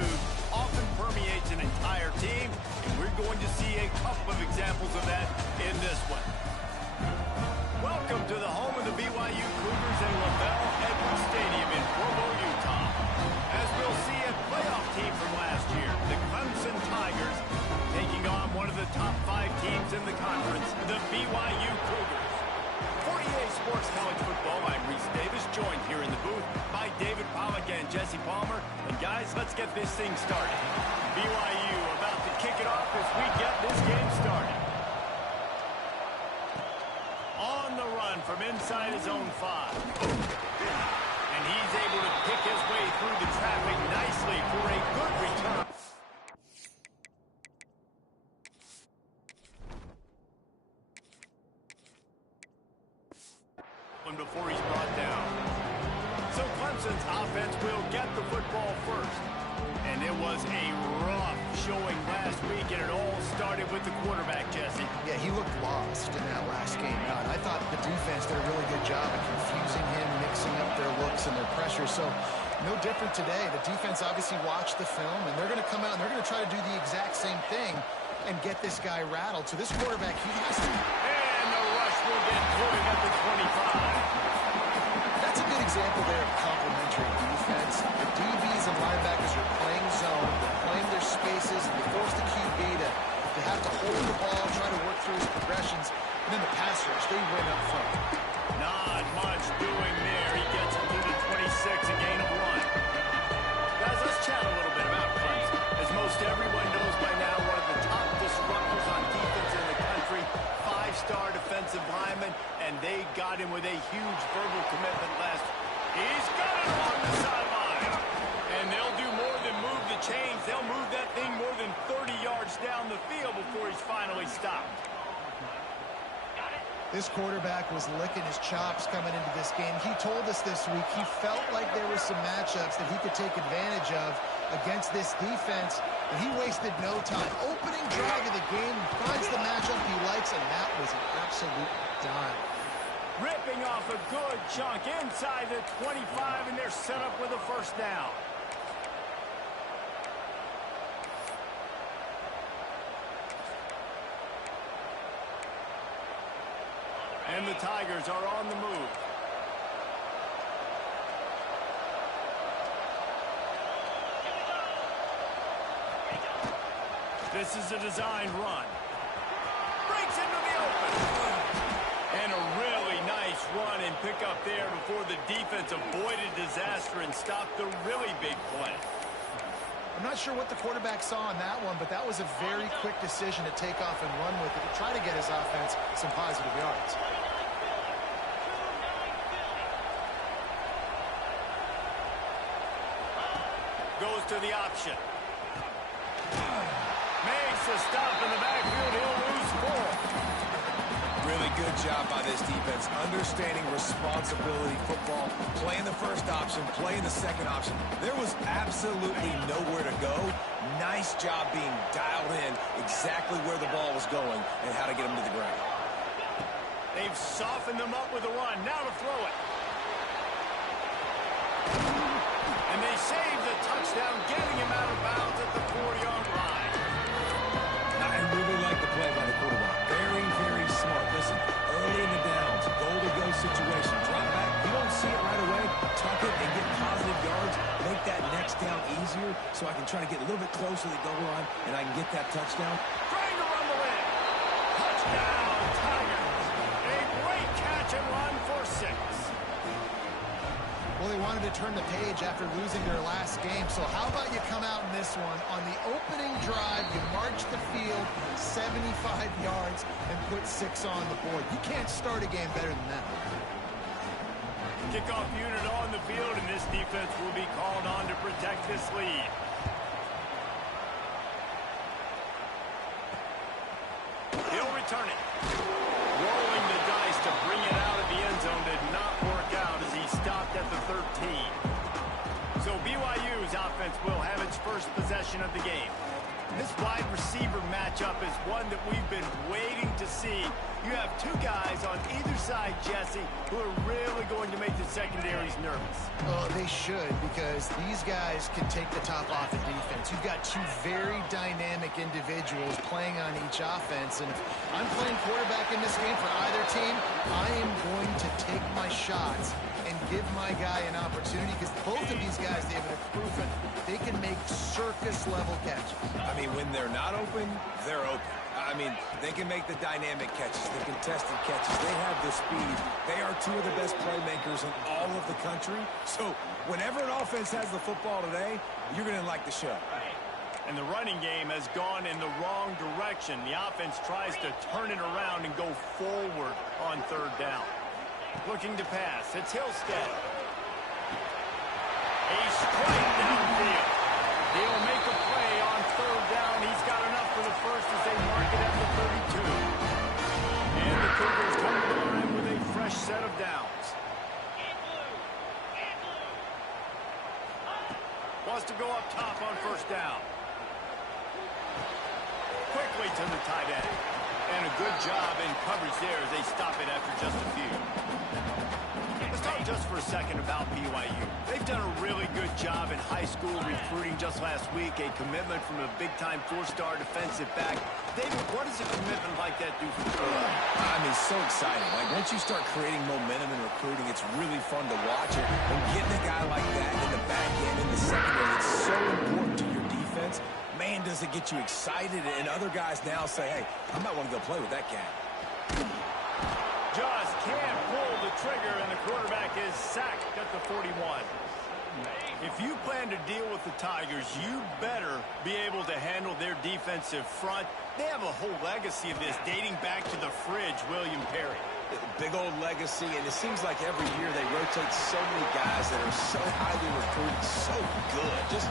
attitude often permeates an entire team, and we're going to see a couple of examples of that in this one. Welcome to the home of the BYU Cougars in LaBelle Edwards Stadium in Provo, Utah. As we'll see, a playoff team from last year, the Clemson Tigers, taking on one of the top 5 teams in the conference, the BYU Cougars. For EA Sports College Football, I'm Reese Davis, joined here in the booth by David Pollack and Jesse Palmer. And guys, let's get this thing started. BYU about to kick it off as we get this game started. On the run from inside his own 5. And he's able to pick his way through the traffic nicely for a good return. Before he's brought down. So Clemson's offense will get the football first. And it was a rough showing last week, and it all started with the quarterback, Jesse. Yeah, he looked lost in that last game. I thought the defense did a really good job of confusing him, mixing up their looks and their pressure. So no different today. The defense obviously watched the film, and they're going to come out and they're going to try to do the exact same thing and get this guy rattled. So this quarterback, he has to... And the rush will get going at the 25. That's a good example there of complementary defense. The DBs and linebackers are playing zone, they're playing their spaces, and they force the QB to have to hold the ball, try to work through his progressions, and then the pass rush, they win up front. Not much doing there. He gets him to the 26, a gain of 1. Guys, let's chat a little bit about Clemson. As most everyone knows by now, one of the top disruptors on defense in the country, 5-star defensive lineman, and they got him with a huge verbal commitment last. He's got it along the sideline. And they'll do more than move the chains. They'll move that thing more than 30 yards down the field before he's finally stopped. This quarterback was licking his chops coming into this game. He told us this week he felt like there were some matchups that he could take advantage of against this defense, and he wasted no time. Opening drive of the game, finds the matchup he likes, and that was an absolute dime. Ripping off a good chunk inside the 25, and they're set up with a first down. And the Tigers are on the move. This is a designed run. Breaks into the open. And a really nice run and pick up there before the defense avoided disaster and stopped the really big play. I'm not sure what the quarterback saw on that one, but that was a very quick decision to take off and run with it to try to get his offense some positive yards. Goes to the option. Makes a stop in the backfield. He'll lose 4. Really good job by this defense, understanding responsibility football, playing the first option, playing the second option. There was absolutely nowhere to go. Nice job being dialed in exactly where the ball was going and how to get him to the ground. They've softened them up with a run. Now to throw it. And they save the touchdown, getting him out of bounds at the 4-yard line. I really like the play by the quarterback. Very, very smart. Listen, early in the downs, goal-to-go situation. Drop back. You don't see it right away. Tuck it and get positive yards. Make that next down easier so I can try to get a little bit closer to the goal line and I can get that touchdown. Trying to run the win. Touchdown, Tigers. A great catch and run for 6. Well, they wanted to turn the page after losing their last game, so how about you come out in this one? On the opening drive, you march the field 75 yards and put 6 on the board. You can't start a game better than that. Kickoff unit on the field, and this defense will be called on to protect this lead. He'll return it. Rolling the dice to bring it out of the end zone did not work out as he stopped at the 13. So BYU's offense will have its first possession of the game. This wide receiver matchup is one that we've been waiting to see. You have two guys on either side, Jesse, who are really going to make the secondaries nervous. Oh, they should, because these guys can take the top off the defense. You've got two very dynamic individuals playing on each offense, and if I'm playing quarterback in this game for either team, I am going to take my shots and give my guy an opportunity, because both of these guys, David, have proven they can make circus-level catches. I mean, when they're not open, they're open. I mean, they can make the dynamic catches, the contested catches. They have the speed. They are two of the best playmakers in all of the country. So whenever an offense has the football today, you're going to like the show. And the running game has gone in the wrong direction. The offense tries to turn it around and go forward on third down. Looking to pass. It's Hillstead. A strike downfield. He'll make a play on third down. He's got enough for the first as they mark it at the 32. And the Cougars come to the line with a fresh set of downs. Wants to go up top on first down. Quickly to the tight end. And a good job in coverage there as they stop it after just a few. Let's talk just for a second about BYU. They've done a really good job in high school recruiting just last week. A commitment from a big-time four-star defensive back. David, what does a commitment like that do for the program? I mean, so exciting. Like, once you start creating momentum in recruiting, it's really fun to watch it. And getting a guy like that in the back end, in the secondary, it's so important to your defense. Man, does it get you excited. And other guys now say, hey, I might want to go play with that cat. Just can't pull the trigger, and the quarterback is sacked at the 41. If you plan to deal with the Tigers, you better be able to handle their defensive front. They have a whole legacy of this dating back to the fridge, William Perry. Big old legacy, and it seems like every year they rotate so many guys that are so highly recruited, so good. Just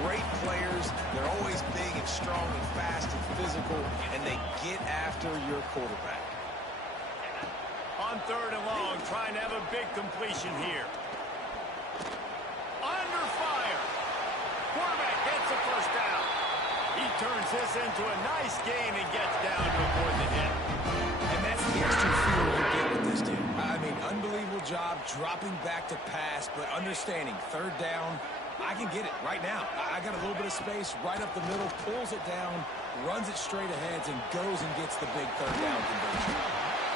great players. They're always big and strong and fast and physical, and they get after your quarterback. On third and long, trying to have a big completion here. Under fire. Quarterback gets the first down. He turns this into a nice gain and gets down to avoid the hit. And that's the extra feel you get with this dude. I mean, unbelievable job dropping back to pass, but understanding third down, I can get it right now. I got a little bit of space right up the middle, pulls it down, runs it straight ahead, and goes and gets the big third down conversion.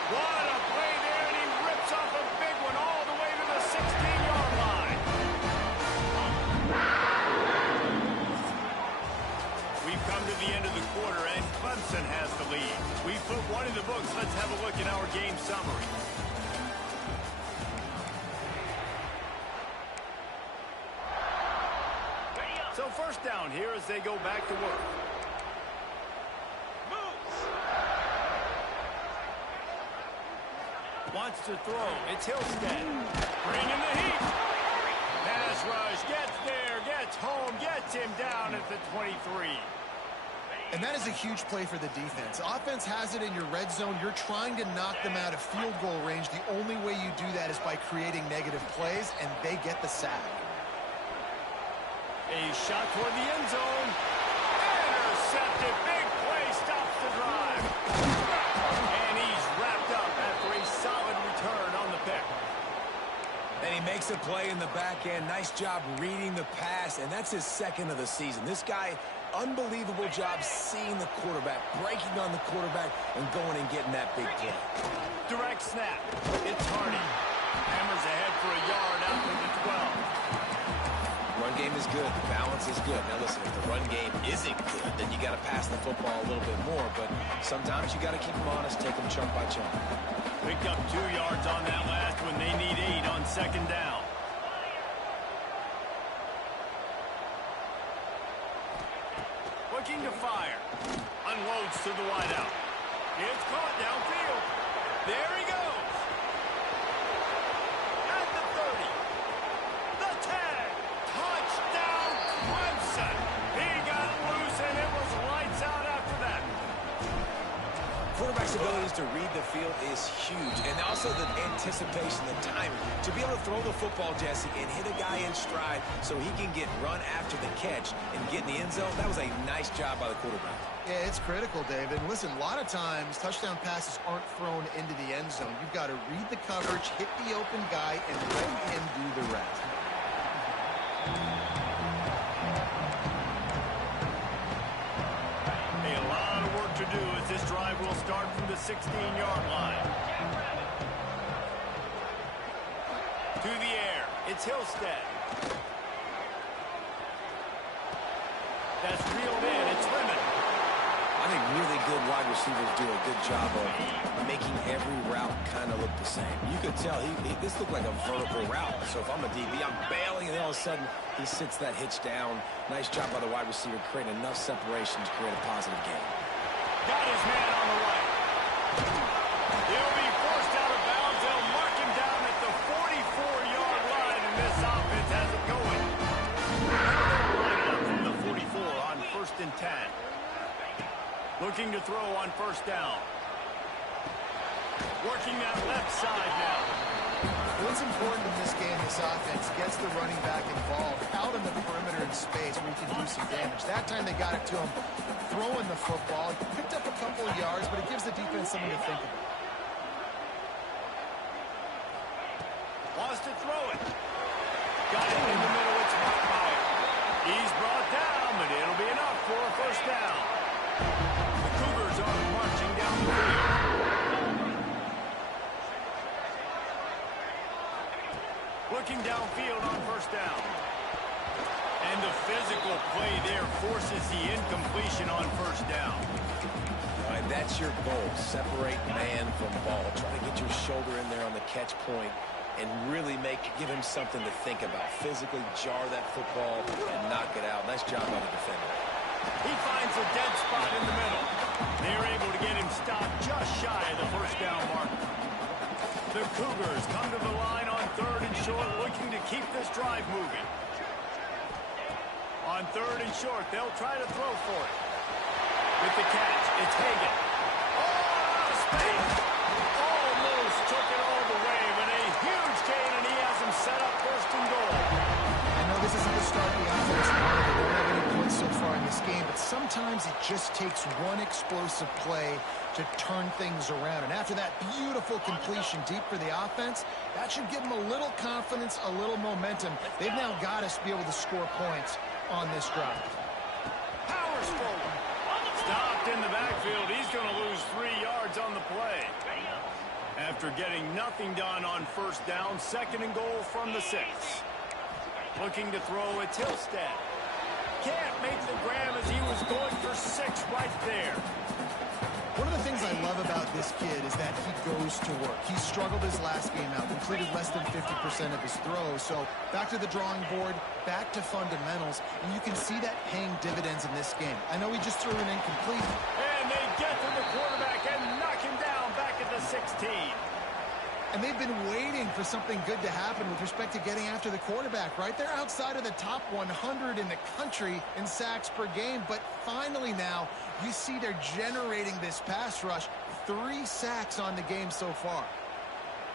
What a play there, and he rips off a big one all the way to the 16-yard line. We've come to the end of the quarter, and Clemson has the lead. We put one in the books. Let's have a look at our game summary. So first down here as they go back to work. Wants to throw. It's Hillstead. Bringing the heat. Pass rush. Gets there. Gets home. Gets him down at the 23. And that is a huge play for the defense. Offense has it in your red zone. You're trying to knock them out of field goal range. The only way you do that is by creating negative plays, and they get the sack. A shot toward the end zone. Intercepted. Big play. Stops the drive. And he's wrapped up after a solid return on the pick. And he makes a play in the back end. Nice job reading the pass, and that's his second of the season. This guy, unbelievable job seeing the quarterback, breaking on the quarterback, and going and getting that big play. Direct snap. It's Hardy. Hammers ahead for a yard out to the 12. Run game is good. The balance is good. Now listen, if the run game isn't good, then you got to pass the football a little bit more. But sometimes you got to keep them honest, take them chunk by chunk. Picked up 2 yards on that last one. They need 8 on second down. Looking to fire. Unloads to the wideout. It's caught downfield. There he goes. At the 30. The 10. Touchdown, Clemson. He got loose, and it was lights out after that. Quarterbacks abilities to read the field is huge. And also the anticipation, the timing. To be able to throw the football, Jesse, and hit a guy in stride so he can get run after the catch and get in the end zone, that was a nice job by the quarterback. Yeah, it's critical, David. Listen, a lot of times touchdown passes aren't thrown into the end zone. You've got to read the coverage, hit the open guy, and let him do the rest. A lot of work to do as this drive will start from the 16-yard line. To the air, it's Hillstead. That's reeled in, it's Lemon. I think really good wide receivers do a good job of making every route kind of look the same. You could tell this looked like a vertical route. So if I'm a DB, I'm bailing, and all of a sudden he sits that hitch down. Nice job by the wide receiver, creating enough separation to create a positive gain. Got his man on the right. He'll be forced out of bounds. They'll mark him down at the 44-yard line, and this offense has it going. Line up from the 44 on 1st and 10. Looking to throw on 1st down. Working that left side now. What's important in this game, this offense gets the running back involved out in the perimeter in space where he can do some damage. That time they got it to him throwing the football. He picked up a couple of yards, but it gives the defense something to think about. Wants to throw it. Got it in the middle. It's Rottmeier. He's brought down, but it'll be enough for a 1st down. The Cougars are marching down the field. Looking downfield on 1st down. And the physical play there forces the incompletion on 1st down. All right, that's your goal. Separate man from ball. Try to get your shoulder in there on the catch point and really give him something to think about. Physically jar that football and knock it out. Nice job by the defender. He finds a dead spot in the middle. They're able to get him stopped just shy of the 1st down mark. The Cougars come to the line on 3rd and short, looking to keep this drive moving. On 3rd and short, they'll try to throw for it. With the catch, it's Hagan. Oh, out of space. Almost took it all the way, but a huge gain, and he has him set up 1st and goal. I know this isn't the start of the offense. They don't have any points so far in this game, but sometimes it just takes one explosive play to turn things around. And after that beautiful completion deep for the offense, that should give them a little confidence, a little momentum. They've now got us to be able to score points on this drive. Powers forward. Stopped in the backfield. He's going to lose 3 yards on the play. After getting nothing done on 1st down, 2nd and goal from the 6. Looking to throw, it's Hillstead. Can't make the grab as he was going for 6 right there. One of the things I love about this kid is that he goes to work. He struggled his last game out, completed less than 50% of his throws. So back to the drawing board, back to fundamentals, and you can see that paying dividends in this game. I know he just threw an incomplete. And they get to the quarterback and knock him down back at the 16. And they've been waiting for something good to happen with respect to getting after the quarterback, right? They're outside of the top 100 in the country in sacks per game, but finally now you see they're generating this pass rush. 3 sacks on the game so far.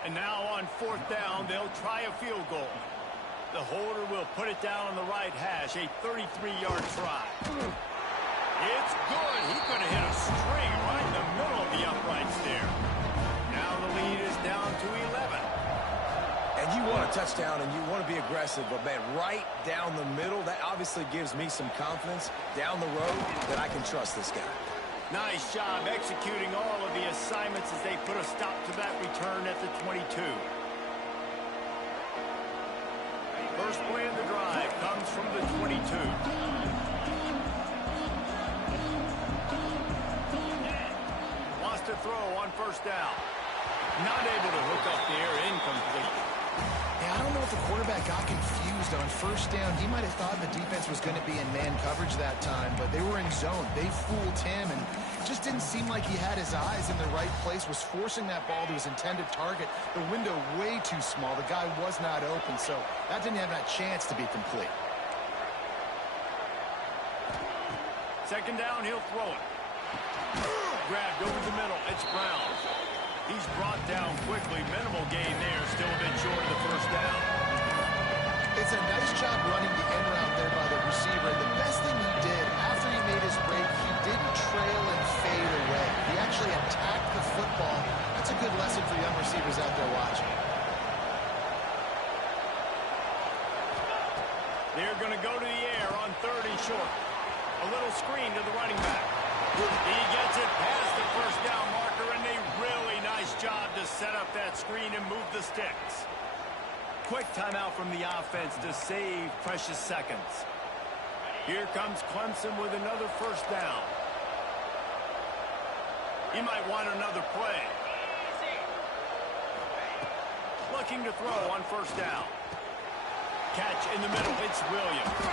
And now on 4th down, they'll try a field goal. The holder will put it down on the right hash, a 33-yard try. It's good. He could have hit a string right in the middle of the uprights there. Now the lead is down to 11. And you want a touchdown and you want to be aggressive, but man, right down the middle, that obviously gives me some confidence down the road that I can trust this guy. Nice job executing all of the assignments as they put a stop to that return at the 22. First play of the drive comes from the 22. Wants to throw on 1st down. Not able to hook up the air, incomplete. Yeah, I don't know if the quarterback got confused on 1st down. He might have thought the defense was going to be in man coverage that time, but they were in zone. They fooled him, and it just didn't seem like he had his eyes in the right place, was forcing that ball to his intended target. The window way too small. The guy was not open, so that didn't have that chance to be complete. 2nd down, he'll throw it. grabbed over the middle. It's Brown. He's brought down quickly. Minimal gain there. Still a bit short of the first down. It's a nice job running the end route there by the receiver. The best thing he did after he made his break, he didn't trail and fade away. He actually attacked the football. That's a good lesson for young receivers out there watching. They're going to go to the air on 3rd and short. A little screen to the running back. He gets it past the first down marker, and a really nice job to set up that screen and move the sticks. Quick timeout from the offense to save precious seconds. Here comes Clemson with another first down. He might want another play. Looking to throw on first down. Catch in the middle. It's Williams.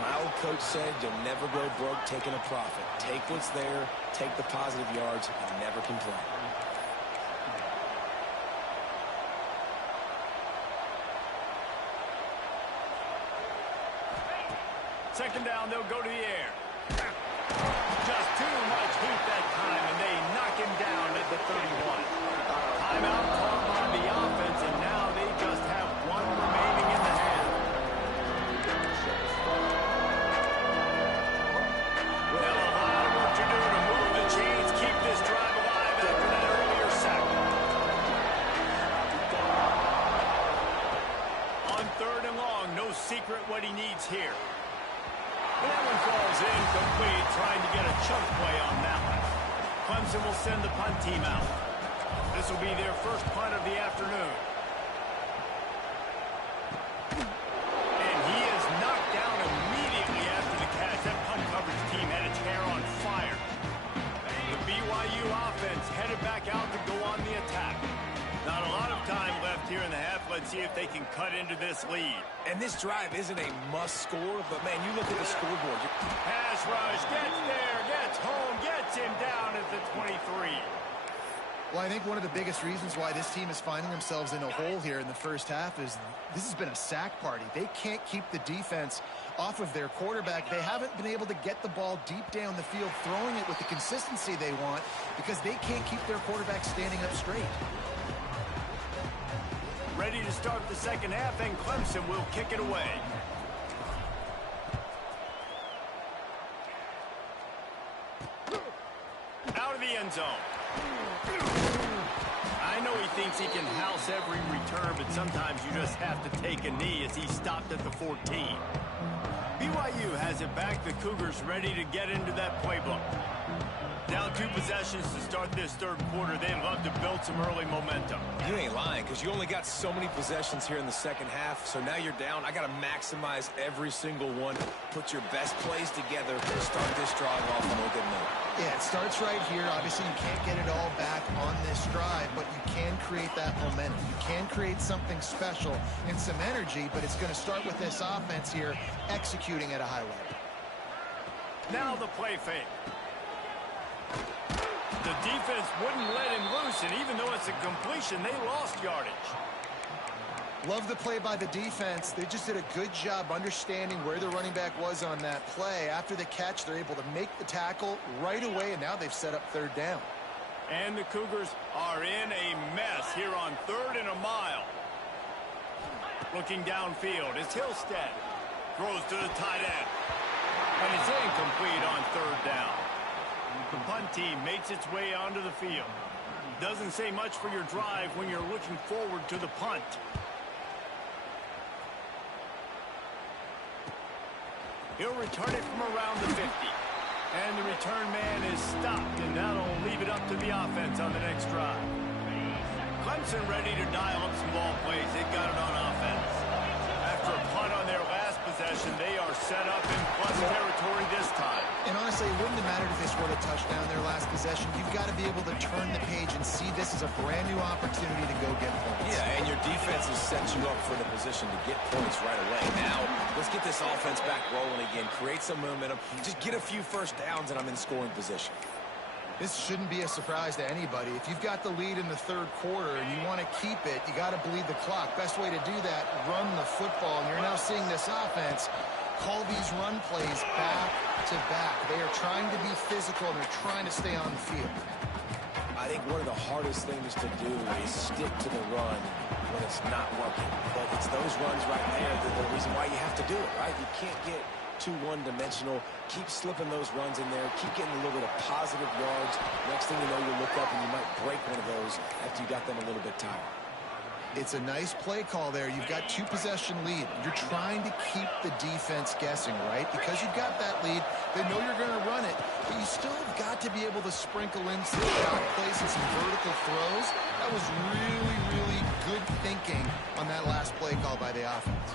My old coach said you'll never go broke taking a profit. Take what's there, take the positive yards, and never complain. Second down, they'll go to the air. Just too much heat that time, and they knock him down at the 31. Timeout called on the offense, and now they just have one remaining in the half. Well, a lot of work to do to move the chains, keep this drive alive after that earlier sack. On 3rd and long, no secret what he needs here. That one falls incomplete, trying to get a chunk play on that one. Clemson will send the punt team out. This will be their first punt of the afternoon. And he is knocked down immediately after the catch. That punt coverage team had its hair on fire. The BYU offense headed back out to go on the attack. Not a lot of time left here in the half. Let's see if they can cut into this lead. And this drive isn't a must score, but man, you look at the scoreboard. Pass rush, gets there, gets home, gets him down at the 23. Well, I think one of the biggest reasons why this team is finding themselves in a hole here in the first half is this has been a sack party. They can't keep the defense off of their quarterback. They haven't been able to get the ball deep down the field, throwing it with the consistency they want because they can't keep their quarterback standing up straight. Ready to start the second half, and Clemson will kick it away. Out of the end zone. I know he thinks he can house every return, but sometimes you just have to take a knee as he stopped at the 14. BYU has it back. The Cougars ready to get into that playbook. Down 2 possessions to start this 3rd quarter. They'd love to build some early momentum. You ain't lying, because you only got so many possessions here in the second half, so now you're down. I got to maximize every single one, put your best plays together, start this drive off on a good note. Yeah, it starts right here. Obviously, you can't get it all back on this drive, but you can create that momentum. You can create something special and some energy, but it's going to start with this offense here executing at a high level. Now the play fake. The defense wouldn't let him loose, and even though it's a completion, they lost yardage. Love the play by the defense. They just did a good job understanding where the running back was on that play. After the catch, they're able to make the tackle right away, and now they've set up 3rd down. And the Cougars are in a mess here on 3rd and a mile. Looking downfield, it's Hillstead. Throws to the tight end. And it's incomplete on 3rd down. The punt team makes its way onto the field. Doesn't say much for your drive when you're looking forward to the punt. He'll return it from around the 50. And the return man is stopped, and that'll leave it up to the offense on the next drive. Clemson ready to dial up some ball plays. They've got it on offense. After a punt on their last possession, they are set up in plus territory this time. And honestly, it wouldn't have mattered if they scored a touchdown their last possession. You've got to be able to turn the page and see this as a brand new opportunity to go get points. Yeah, and your defense has set you up for the position to get points right away. Now, let's get this offense back rolling again, create some momentum, just get a few first downs, and I'm in scoring position. This shouldn't be a surprise to anybody. If you've got the lead in the third quarter and you want to keep it, you got to bleed the clock. Best way to do that, run the football. And you're now seeing this offense call these run plays back to back. They are trying to be physical and they're trying to stay on the field. I think one of the hardest things to do is stick to the run when it's not working. But it's those runs right there that are the reason why you have to do it, right? You can't get too one-dimensional. Keep slipping those runs in there. Keep getting a little bit of positive yards. Next thing you know, you look up and you might break one of those after you got them a little bit tired. It's a nice play call there. You've got 2-possession lead. You're trying to keep the defense guessing, right? Because you've got that lead, they know you're going to run it, but you still have got to be able to sprinkle in some shot plays and some vertical throws. That was really, really good thinking on that last play call by the offense.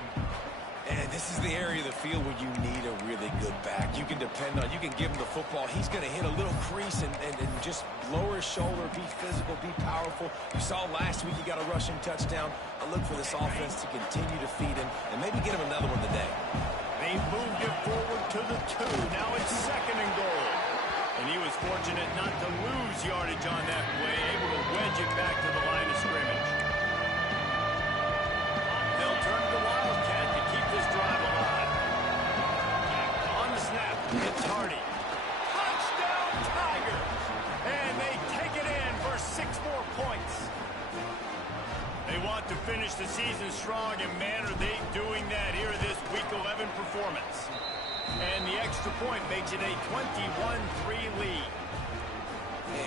And this is the area of the field where you need a really good back. You can depend on, you can give him the football. He's going to hit a little crease and just lower his shoulder, be physical, be powerful. You saw last week he got a rushing touchdown. I look for this offense to continue to feed him and maybe get him another one today. They moved it forward to the 2. Now it's 2nd and goal. And he was fortunate not to lose yardage on that play, able to wedge it back to the line of scrimmage. They'll turn to the Wildcat to keep this drive alive. On the snap, it's Hardy. Touchdown, Tigers! And they take it in for 6 more points. They want to finish the season strong, and man, are they doing that here in this Week 11 performance. And the extra point makes it a 21-3 lead.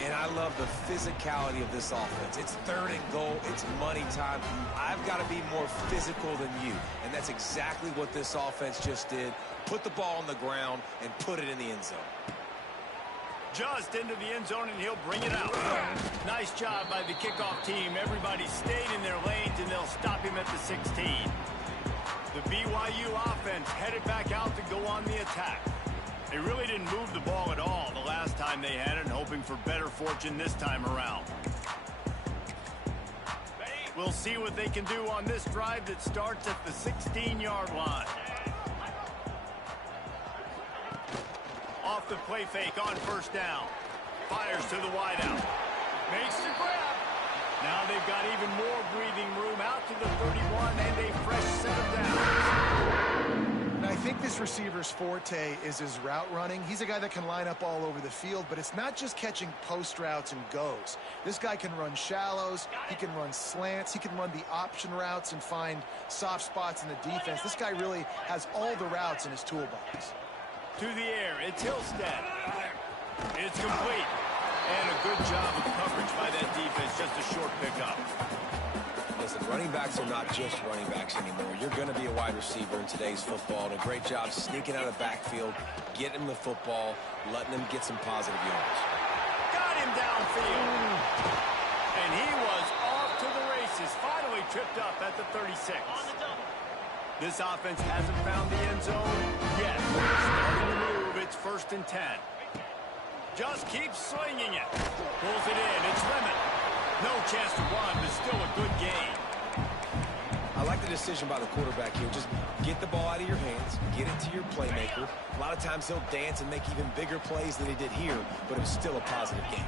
And I love the physicality of this offense. It's 3rd and goal. It's money time. I've got to be more physical than you. And that's exactly what this offense just did. Put the ball on the ground and put it in the end zone. Just into the end zone, and he'll bring it out. Nice job by the kickoff team. Everybody stayed in their lanes, and they'll stop him at the 16. The BYU offense headed back out to go on the attack. They really didn't move the ball at all the last time they had it, and hoping for better fortune this time around. We'll see what they can do on this drive that starts at the 16-yard line. Off the play fake on 1st down. Fires to the wideout. Makes the grab. Now they've got even more breathing room out to the 31 and a fresh set of downs. And I think this receiver's forte is his route running. He's a guy that can line up all over the field, but it's not just catching post routes and goes. This guy can run shallows, he can run slants, he can run the option routes and find soft spots in the defense. This guy really has all the routes in his toolbox. To the air, it's Hillstead. It's complete. And a good job of coverage by that defense, just a short pickup. Listen, running backs are not just running backs anymore. You're going to be a wide receiver in today's football. And a great job sneaking out of the backfield, getting him the football, letting him get some positive yards. Got him downfield. And he was off to the races. Finally tripped up at the 36. This offense hasn't found the end zone yet. Starting to move. It's 1st and 10. Just keeps swinging it. Pulls it in. It's Lemon. No chance to run, but still a good game. I like the decision by the quarterback here. Just get the ball out of your hands, get it to your playmaker. A lot of times he'll dance and make even bigger plays than he did here, but it was still a positive game.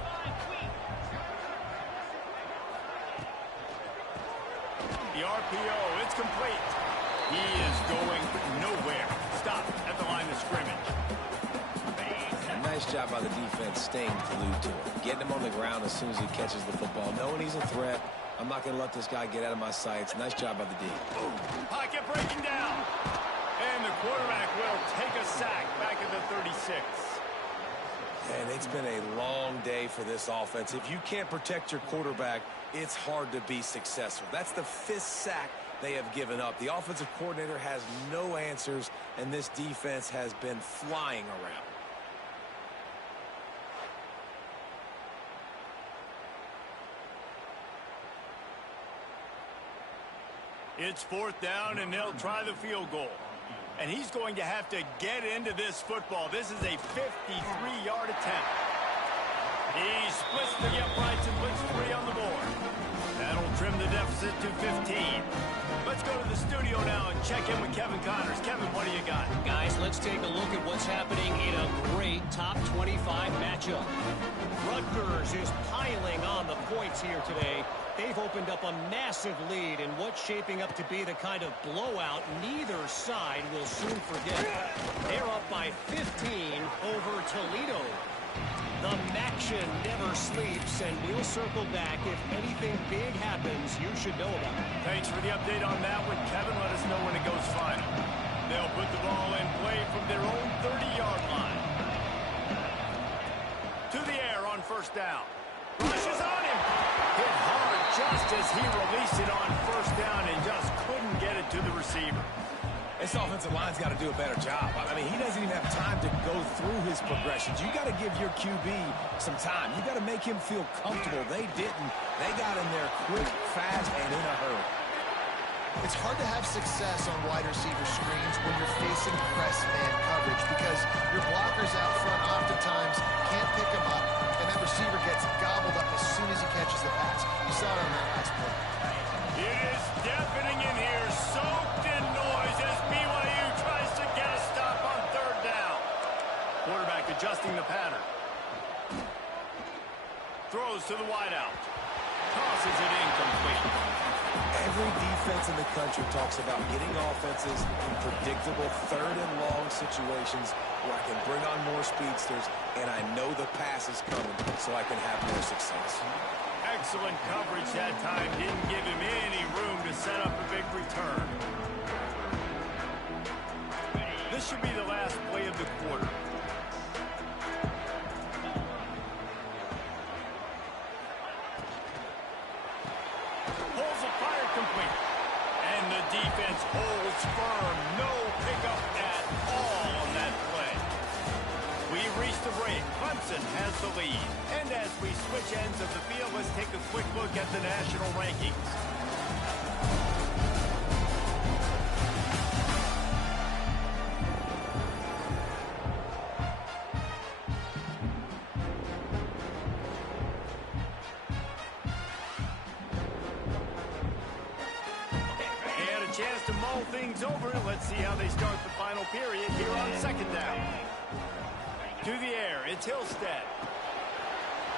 The RPO, it's complete. He is going nowhere. Stop at the line of scrimmage. Nice job by the defense staying glued to him. Getting him on the ground as soon as he catches the football. Knowing he's a threat. I'm not going to let this guy get out of my sights. Nice job by the D. Pocket breaking down. And the quarterback will take a sack back at the 36. And it's been a long day for this offense. If you can't protect your quarterback, it's hard to be successful. That's the 5th sack they have given up. The offensive coordinator has no answers, and this defense has been flying around. It's 4th down, and they'll try the field goal. And he's going to have to get into this football. This is a 53-yard attempt. He splits the uprights and puts 3 on the board. That'll trim the deficit to 15. Let's go to the studio now and check in with Kevin Connors. Kevin, what do you got? Guys, let's let's take a look at what's happening in a great top 25 matchup. Rutgers is piling on the points here today. They've opened up a massive lead in what's shaping up to be the kind of blowout neither side will soon forget. They're up by 15 over Toledo. The Maction never sleeps, and we'll circle back if anything big happens you should know about. Thanks for the update on that one, Kevin. Let us know when it goes final. They'll put the ball in play from their own 30-yard line. To the air on first down. Rushes on him. Hit hard just as he released it on first down and just couldn't get it to the receiver. This offensive line's got to do a better job. I mean, he doesn't even have time to go through his progressions. You got to give your QB some time. You got to make him feel comfortable. They didn't. They got in there quick, fast, and in a hurry. It's hard to have success on wide receiver screens when you're facing press man coverage because your blockers out front oftentimes can't pick him up, and that receiver gets gobbled up as soon as he catches the pass. You saw it on that last play. It is deafening in here, soaked in noise as BYU tries to get a stop on third down. Quarterback adjusting the pattern. Throws to the wideout. Tosses it incomplete. Every defense in the country talks about getting offenses in predictable third and long situations where I can bring on more speedsters and I know the pass is coming so I can have more success. Excellent coverage that time. Didn't give him any room to set up a big return. This should be the last play of the quarter. Pulls a fire complete. And the defense holds firm. No pickup at all on that play. We've reached the break. Clemson has the lead. And as we switch ends of the field, let's take a quick look at the national rankings. Chance to mull things over. Let's see how they start the final period here on second down. To the air, it's Hillstead.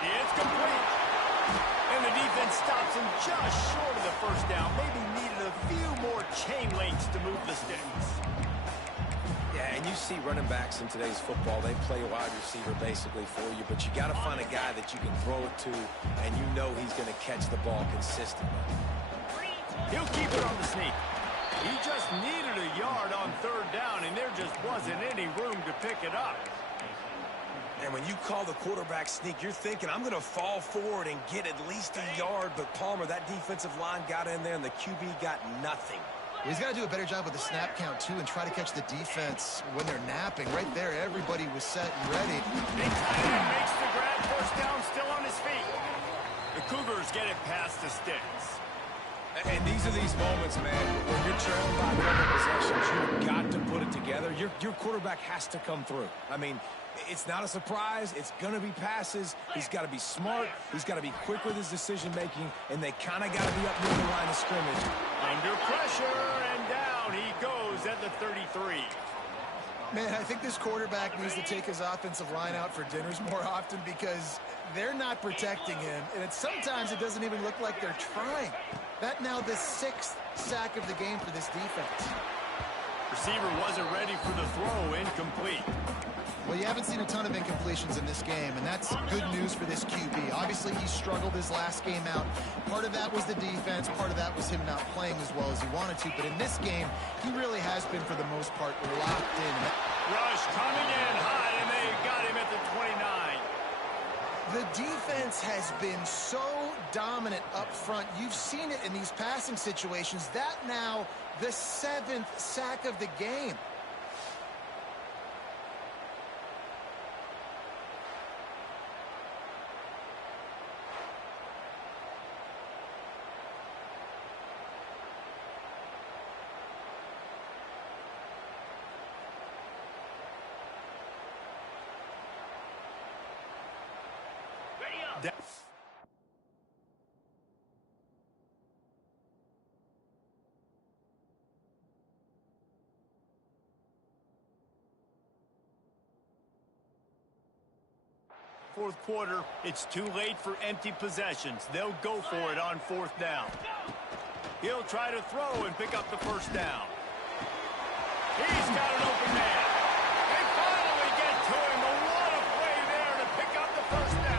It's complete. And the defense stops him just short of the first down. Maybe needed a few more chain links to move the sticks. Yeah, and you see running backs in today's football, they play wide receiver basically for you, but you got to find a guy that you can throw it to, and you know he's going to catch the ball consistently. He'll keep it on the sneak. He just needed a yard on third down, and there just wasn't any room to pick it up. And when you call the quarterback sneak, you're thinking, I'm going to fall forward and get at least a yard. But Palmer, that defensive line got in there, and the QB got nothing. He's got to do a better job with the snap count, too, and try to catch the defense when they're napping. Right there, everybody was set and ready. Big tight end makes the grab, first down, still on his feet. The Cougars get it past the sticks. And these are these moments, man, when you're trailing by double possessions, you've got to put it together. Your quarterback has to come through. I mean, it's not a surprise. It's going to be passes. He's got to be smart. He's got to be quick with his decision-making, and they kind of got to be up near the line of scrimmage. Under pressure, and down he goes at the 33. Man, I think this quarterback needs to take his offensive line out for dinners more often because they're not protecting him, and sometimes it doesn't even look like they're trying. That now the 6th sack of the game for this defense. Receiver wasn't ready for the throw, incomplete. Well, you haven't seen a ton of incompletions in this game, and that's good news for this QB. Obviously, he struggled his last game out. Part of that was the defense. Part of that was him not playing as well as he wanted to. But in this game, he really has been, for the most part, locked in. Rush coming in high, and they got him at the 29. The defense has been so dominant up front. You've seen it in these passing situations. That now the 7th sack of the game. fourth quarter, it's too late for empty possessions. They'll go for it on fourth down. He'll try to throw and pick up the first down. He's got an open man. They finally get to him. But what a play there to pick up the first down.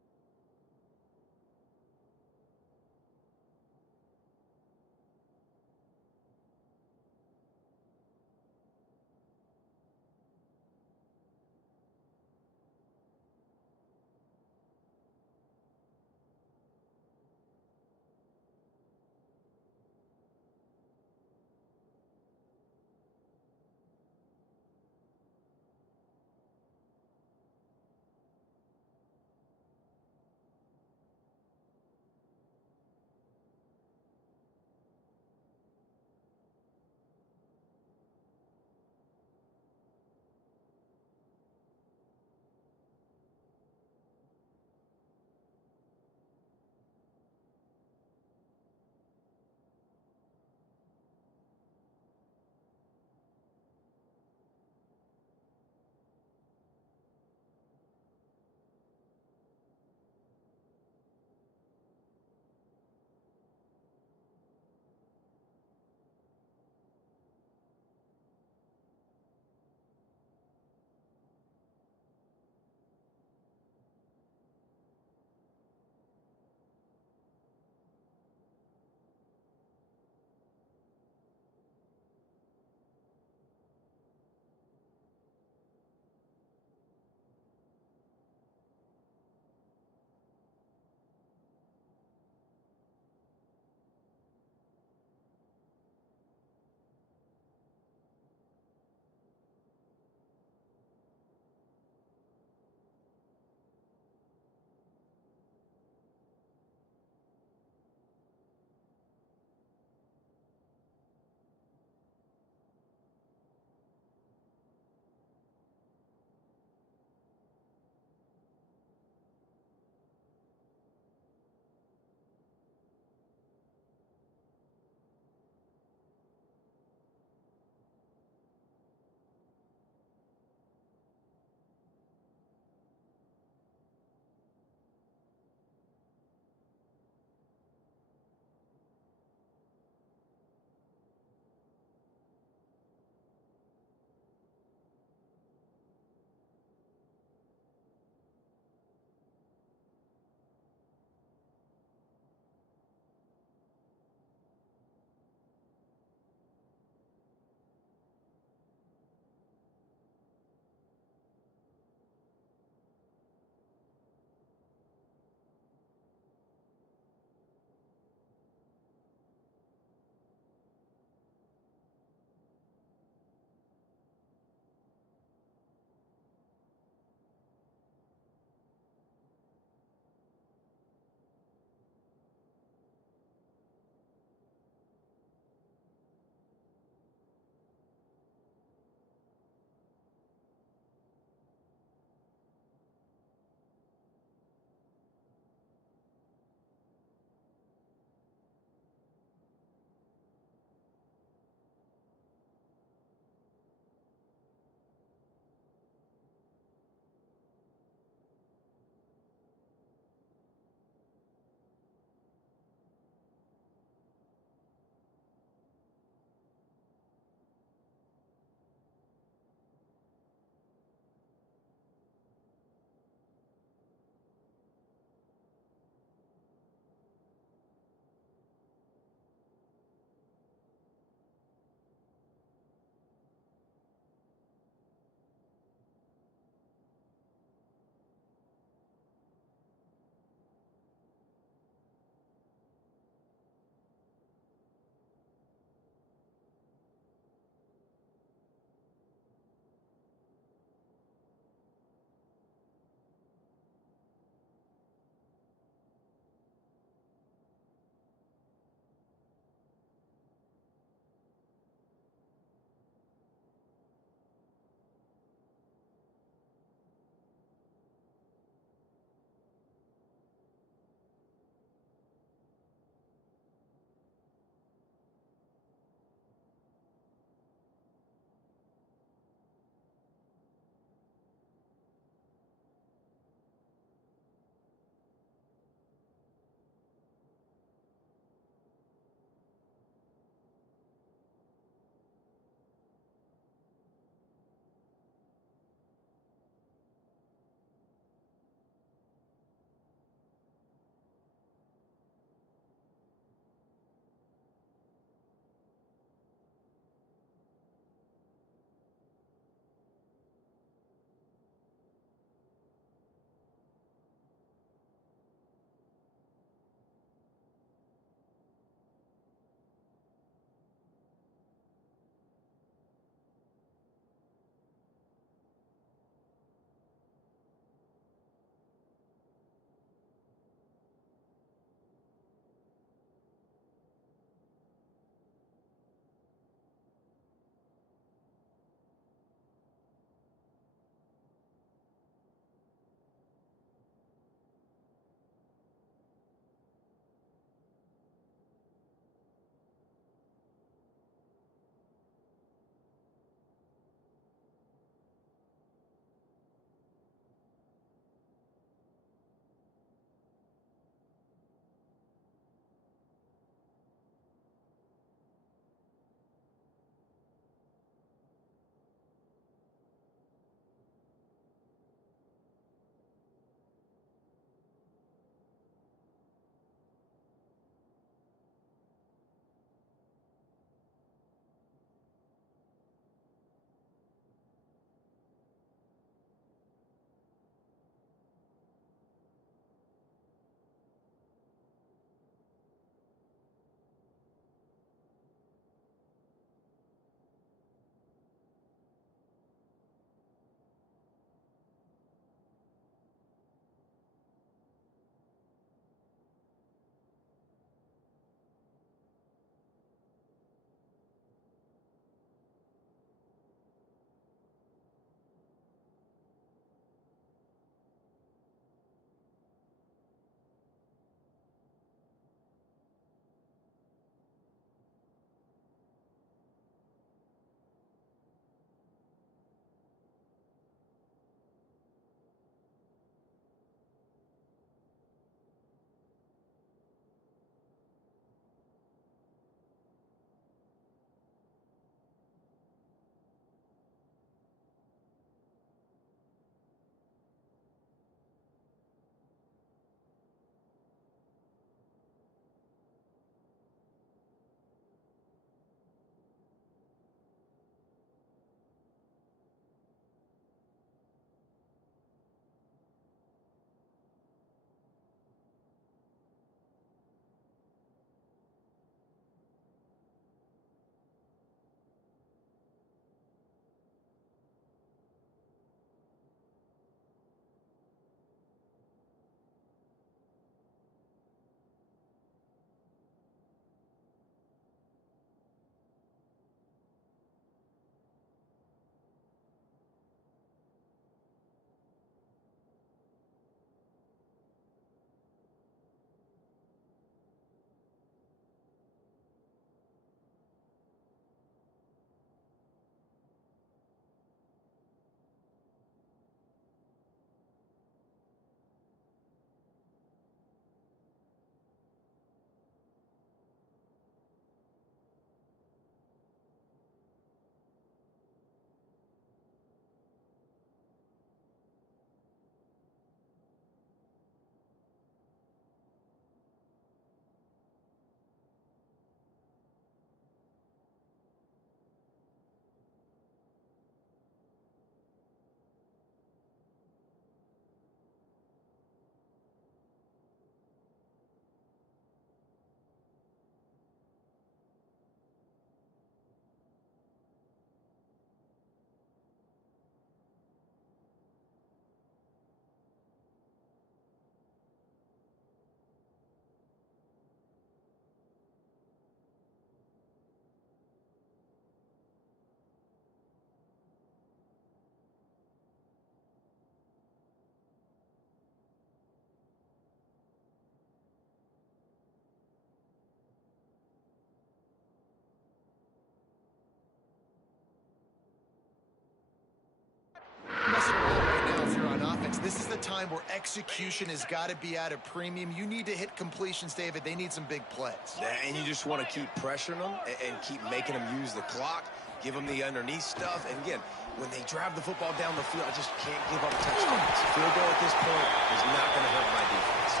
This is the time where execution has got to be at a premium. You need to hit completions, David. They need some big plays. Yeah, and you just want to keep pressuring them and keep making them use the clock, give them the underneath stuff. And again, when they drive the football down the field, I just can't give up touchdowns. Field goal at this point is not going to hurt my defense.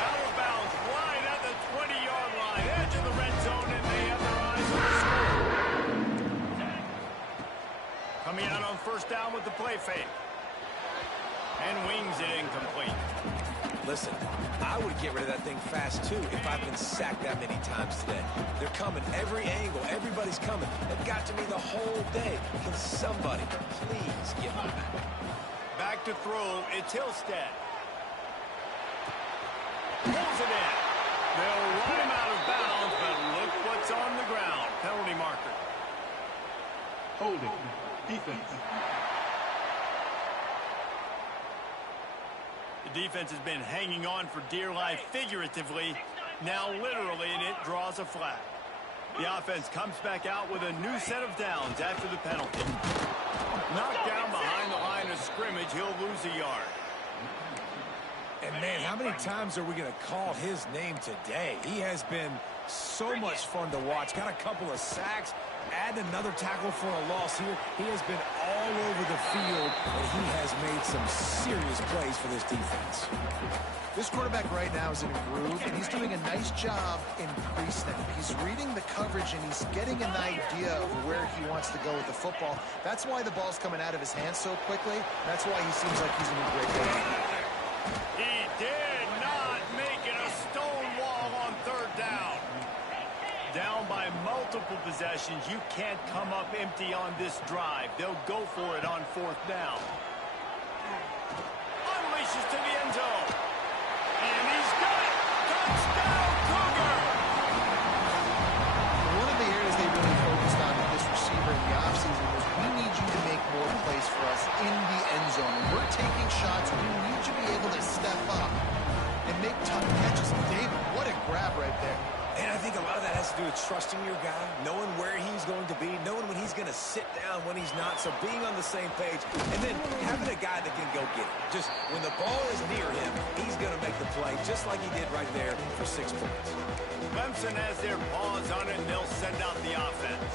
Out of bounds, right at the 20-yard line, edge of the red zone, and they have their eyes on the score. Coming out on first down with the play fake. And wings it incomplete. Listen, I would get rid of that thing fast, too, if I've been sacked that many times today. They're coming every angle. Everybody's coming. They've got to me the whole day. Can somebody please get my back? Back to throw. It's Hillstead. Pulls it in. They'll run him out of bounds, but look what's on the ground. Penalty marker. Holding. Defense. The defense has been hanging on for dear life figuratively, now literally, and it draws a flag. The offense comes back out with a new set of downs after the penalty. Knocked down behind the line of scrimmage, he'll lose a yard. And, man, how many times are we going to call his name today? He has been so much fun to watch. Got a couple of sacks. Add another tackle for a loss here. He has been all over the field, and he has made some serious plays for this defense. This quarterback right now is in a groove, and he's doing a nice job in pre-snap. He's reading the coverage, and he's getting an idea of where he wants to go with the football. That's why the ball's coming out of his hands so quickly. That's why he seems like he's in a great way. He did not make it a stone wall on third down. Down by multiple possessions, you can't come up empty on this drive. They'll go for it on fourth down. Unleashes to the end zone. And he's got it. Touchdown, Cougar! One of the areas they really focused on with this receiver in the offseason was we need you to make more plays for us in the end zone. When we're taking shots, we need you to be able to step up and make tough catches. David, what a grab right there. And I think a lot of that has to do with trusting your guy, knowing where he's going to be, knowing when he's going to sit down, when he's not, so being on the same page, and then having a guy that can go get it. Just when the ball is near him, he's going to make the play, just like he did right there for 6 points. Clemson has their paws on it, and they'll send out the offense.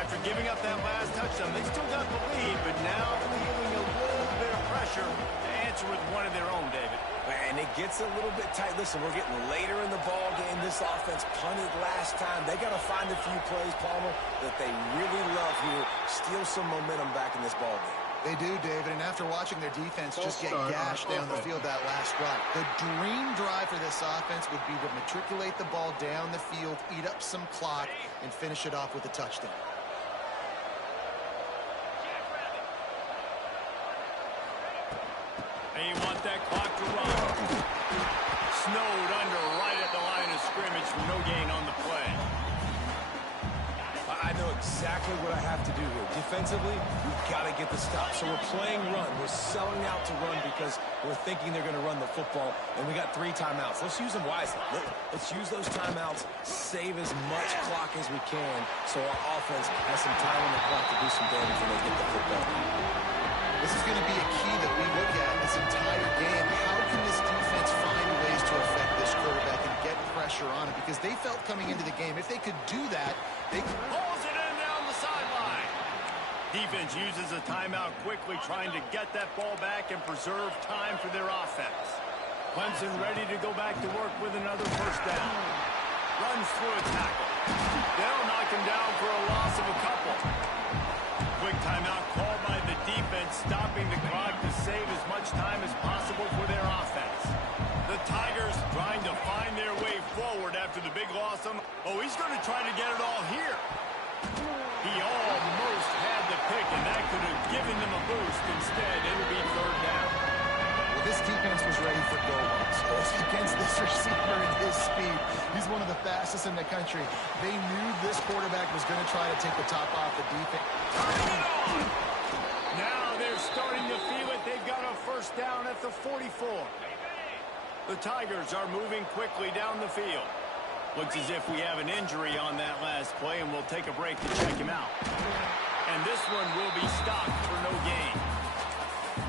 After giving up that last touchdown, they still got the lead, but now feeling a little bit of pressure to answer with one of their own, David. And it gets a little bit tight. Listen, we're getting later in the ball game. This offense punted last time. They got to find a few plays, Palmer, that they really love here. Steal some momentum back in this ball game. They do, David, and after watching their defense just get gashed down the field that last drive, the dream drive for this offense would be to matriculate the ball down the field, eat up some clock, and finish it off with a touchdown. They want that clock to run. Snowed under right at the line of scrimmage for no gain on the play. I know exactly what I have to do here. Defensively, we've got to get the stop. So we're playing run. We're selling out to run because we're thinking they're going to run the football, and we got 3 timeouts. Let's use them wisely. Let's use those timeouts, save as much clock as we can so our offense has some time on the clock to do some damage when they get the football. This is going to be a key that we look at this entire game. How can this defense find ways to affect this quarterback and get pressure on him? Because they felt coming into the game, if they could do that, they could... Pulls it in down the sideline. Defense uses a timeout quickly, trying to get that ball back and preserve time for their offense. Clemson ready to go back to work with another first down. Runs through a tackle. They'll knock him down for a loss of a couple. Quick timeout called by the defense, stopping the clock to save as much time as possible for their offense. The Tigers trying to find their way forward after the big loss. Oh, he's going to try to get it all here. He almost had the pick, and that could have given them a boost. Instead, it'll be third down. Well, this defense was ready for go-balls. Against this receiver and his speed, he's one of the fastest in the country. They knew this quarterback was going to try to take the top off the defense. Now they're starting to feel it. They've got a first down at the 44. The Tigers are moving quickly down the field. Looks as if we have an injury on that last play, and we'll take a break to check him out. And this one will be stopped for no gain.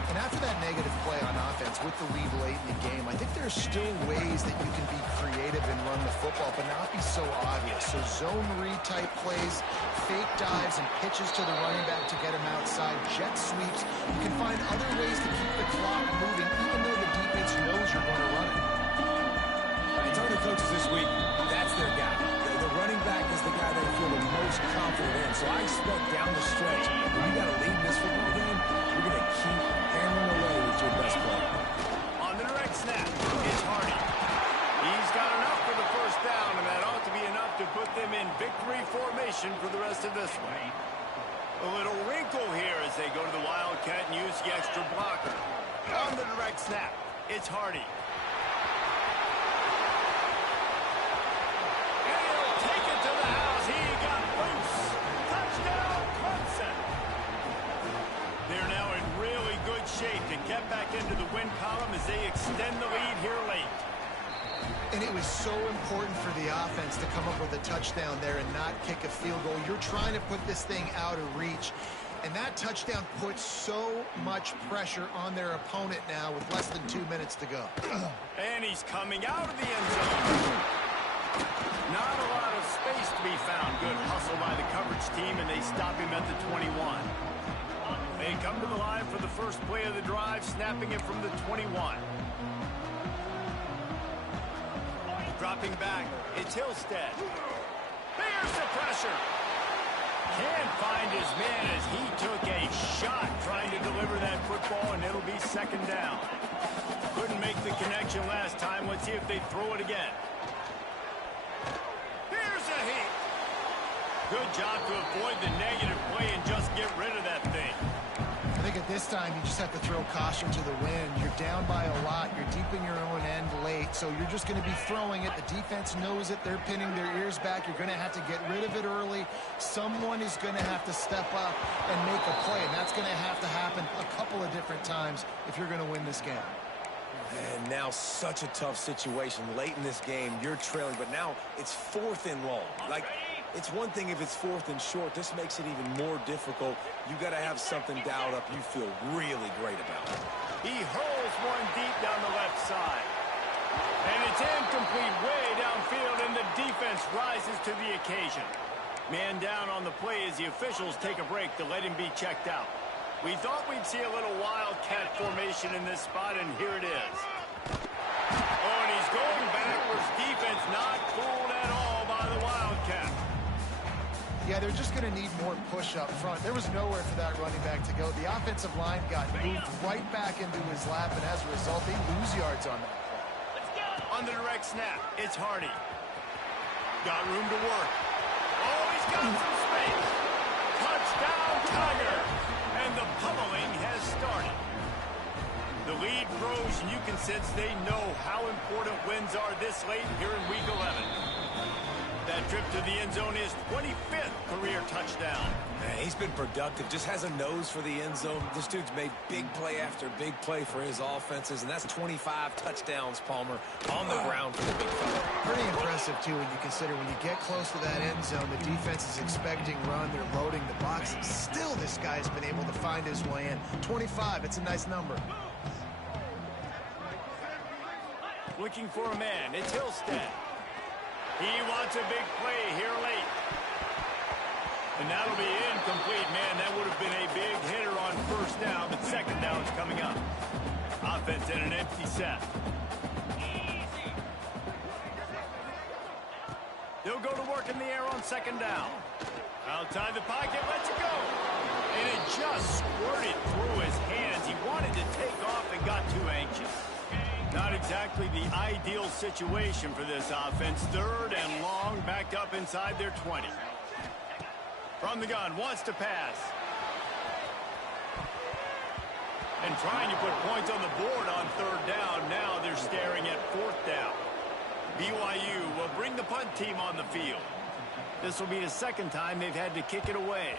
And after that negative play on offense with the lead late in the game, I think there's still ways that you can be creative and run the football, but not be so obvious. So zone read type plays, fake dives and pitches to the running back to get him outside, jet sweeps. You can find other ways to keep the clock moving, even though the defense knows you're going to run it. I told the coaches this week, that's their guy. The running back is the guy they feel the most confident in. So I expect down the stretch, when you got to lead in this football game, you're going to keep hammering away with your best player. On the direct snap, it's Hardy. He's got enough for the first down, and that ought to be enough to put them in victory formation for the rest of this one. A little wrinkle here as they go to the Wildcat and use the extra blocker. On the direct snap, it's Hardy. And get back into the win column as they extend the lead here late. And it was so important for the offense to come up with a touchdown there and not kick a field goal. You're trying to put this thing out of reach. And that touchdown puts so much pressure on their opponent now with less than 2 minutes to go. And he's coming out of the end zone. Not a lot of space to be found. Good hustle by the coverage team, and they stop him at the 21. They come to the line for the first play of the drive, snapping it from the 21. Dropping back, it's Hillstead. There's the pressure. Can't find his man as he took a shot trying to deliver that football, and it'll be second down. Couldn't make the connection last time. Let's see if they throw it again. Here's a hit. Good job to avoid the negative play and just get rid of that thing. I think at this time, you just have to throw caution to the wind. You're down by a lot. You're deep in your own end late, so you're just going to be throwing it. The defense knows it. They're pinning their ears back. You're going to have to get rid of it early. Someone is going to have to step up and make a play, and that's going to have to happen a couple of different times if you're going to win this game. And now such a tough situation. Late in this game, you're trailing, but now it's 4th and long. Like, it's one thing if it's 4th and short. This makes it even more difficult. You got to have something dialed up you feel really great about. He hurls one deep down the left side. And it's incomplete way downfield, and the defense rises to the occasion. Man down on the play as the officials take a break to let him be checked out. We thought we'd see a little Wildcat formation in this spot, and here it is. Oh, and he's going backwards. Defense not fooled at all by the Wildcat. Yeah, they're just going to need more push up front. There was nowhere for that running back to go. The offensive line got moved right back into his lap, and as a result, they lose yards on that play. On the direct snap, it's Hardy. Got room to work. Oh, he's got some space. Touchdown, Tiger. And the pummeling has started. The lead grows, and you can sense they know how important wins are this late here in Week 11. That trip to the end zone is 25th career touchdown. Man, he's been productive, just has a nose for the end zone. This dude's made big play after big play for his offenses, and that's 25 touchdowns, Palmer, on the ground for the big fella. Pretty impressive, too, when you consider when you get close to that end zone, the defense is expecting run, they're loading the box. Still, this guy's been able to find his way in. 25, it's a nice number. Looking for a man, it's Hillstead. He wants a big play here late. And that'll be incomplete. Man, that would have been a big hitter on first down, but second down's coming up. Offense in an empty set. They'll go to work in the air on second down. Outside the pocket, lets it go. And it just squirted through his hands. He wanted to take off and got too anxious. Not exactly the ideal situation for this offense. 3rd and long, backed up inside their 20. From the gun, wants to pass. And trying to put points on the board on 3rd down. Now they're staring at 4th down. BYU will bring the punt team on the field. This will be the second time they've had to kick it away.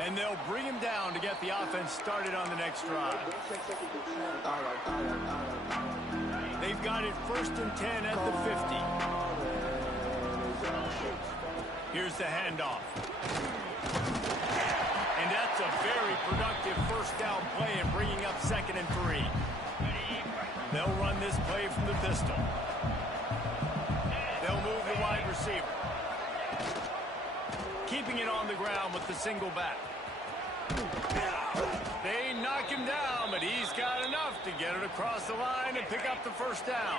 And they'll bring him down to get the offense started on the next drive. They've got it 1st and 10 at the 50. Here's the handoff. And that's a very productive first down play and bringing up 2nd and 3. They'll run this play from the pistol. They'll move the wide receiver. Keeping it on the ground with the single back. They knock him down, but he's got enough to get it across the line and pick up the first down.